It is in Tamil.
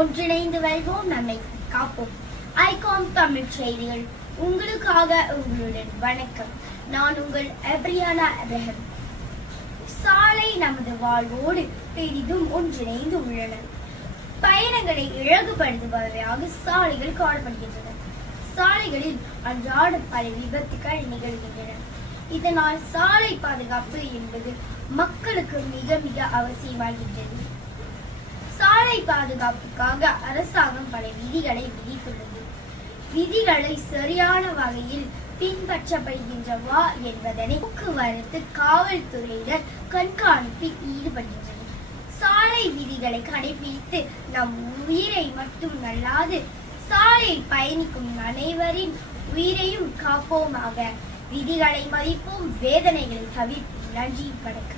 ஒன்றிணைந்து வெல்வோம், நம்மை காப்போம். ஐகான் தமிழ் செய்திகள் உங்களுக்காக உங்களுடன். வணக்கம், நான் உங்கள் எப்ரியானா அப்ரஹாம். சாலை நமது வாழ்வோடு பெரிதும் ஒன்றிணைந்து உள்ளன. பயணங்களை இலகுபடுத்துபவையாக சாலைகள் காணப்படுகின்றன. சாலைகளில் அன்றாடம் பல விபத்துகள் நிகழ்கின்றன. இதனால் சாலை பாதுகாப்பு என்பது மக்களுக்கு மிக மிக அவசியமாகின்றது. சாலை பாதுகாப்புக்காக அரசாங்கம் பல விதிகளை விதித்துள்ளது. விதிகளை சரியான வகையில் பின்பற்றப்படுகின்றவா என்பதனை போக்குவரத்து காவல்துறையினர் கண்காணிப்பில் ஈடுபடுகின்றனர். சாலை விதிகளை கடைபிடித்து நம் உயிரை மட்டும் அல்லாது சாலையில் பயணிக்கும் அனைவரின் உயிரையும் காப்போமாக. விதிகளை மதிப்போம், வேதனைகளை தவிர்ப்போம். நன்றி, வணக்கம்.